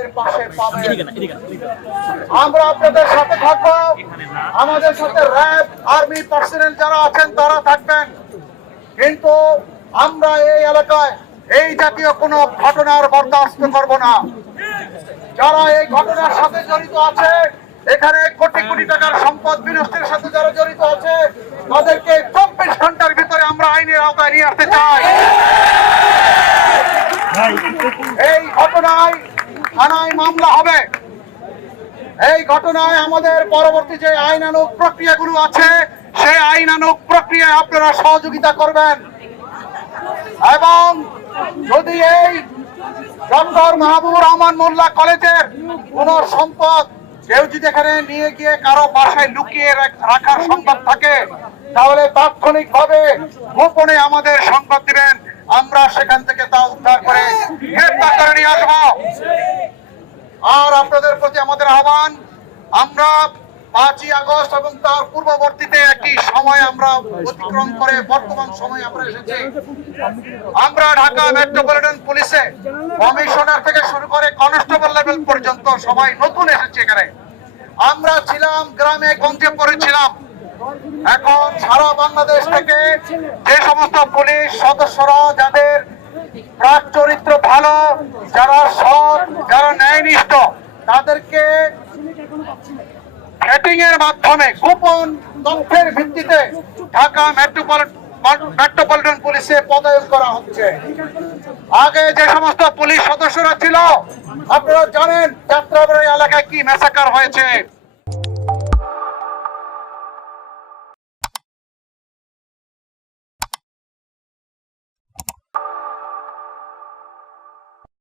আমাদের পাশে পাবেন। আমরা আপনাদের সাথে থাকবো। আমাদের সাথে র্যাব, আর্মি পার্সোনেল যারা আছেন তারা থাকবেন। কিন্তু আমরা এই এলাকায় এই জাতীয় কোনো ঘটনার বরদাস্ত করব না। যারা এই ঘটনার সাথে জড়িত আছে, এখানে কোটি কোটি টাকার সম্পদ বিনষ্টের সাথে যারা জড়িত আছে, তাদেরকে 24 ঘন্টার ভিতরে আমরা আইনের আওতায় নিয়ে আসতে চাই। এই ঘটনায় থানায় মামলা হবে। এই ঘটনায় আমাদের পরবর্তী যে আইনানুগ প্রক্রিয়াগুলো আছে, সেই আইনানুগ প্রক্রিয়ায় আপনারা সহযোগিতা করবেন। এবং যদি এই ডক্টর মাহবুবুর রহমান মোল্লা কলেজের কোন সম্পদ কেউ যদি এখানে নিয়ে গিয়ে কারো বাসায় লুকিয়ে রাখার সংবাদ থাকে, তাহলে তাৎক্ষণিকভাবে গোপনে আমাদের সংবাদ দিবেন। আমরা সেখান থেকে তা উদ্ধার করে গ্রেফতার করে নিয়ে আসবো। আর আপনাদের প্রতি আমাদের আহ্বান, আমরা 5ই আগস্ট এবং তার পূর্ববর্তীতে একটি সময় আমরা অতিক্রম করে বর্তমান সময় আমরা এসেছি। আমরা ঢাকা মেট্রোপলিটন পুলিশে কমিশনার থেকে শুরু করে কনস্টেবল লেভেল পর্যন্ত সবাই নতুন এসেছে এখানে। আমরা ছিলাম গ্রামে গঞ্জে পড়েছিলাম। এখন সারা বাংলাদেশ থেকে যে সমস্ত পুলিশ সদস্যরা যাদের প্রাক চরিত্র ভালো, যারা সৎ, যারা ন্যায়নিষ্ঠ, তাদেরকে হ্যাকিং এর মাধ্যমে গোপন তথ্যের ভিত্তিতে ঢাকা মেট্রোপলিটন পুলিশে পদায়ন করা হচ্ছে। আগে যে সমস্ত পুলিশ সদস্যরা ছিল, আপনারা জানেন যাত্রাবাড়ি এলাকায় কি ম্যাসাকার হয়েছে।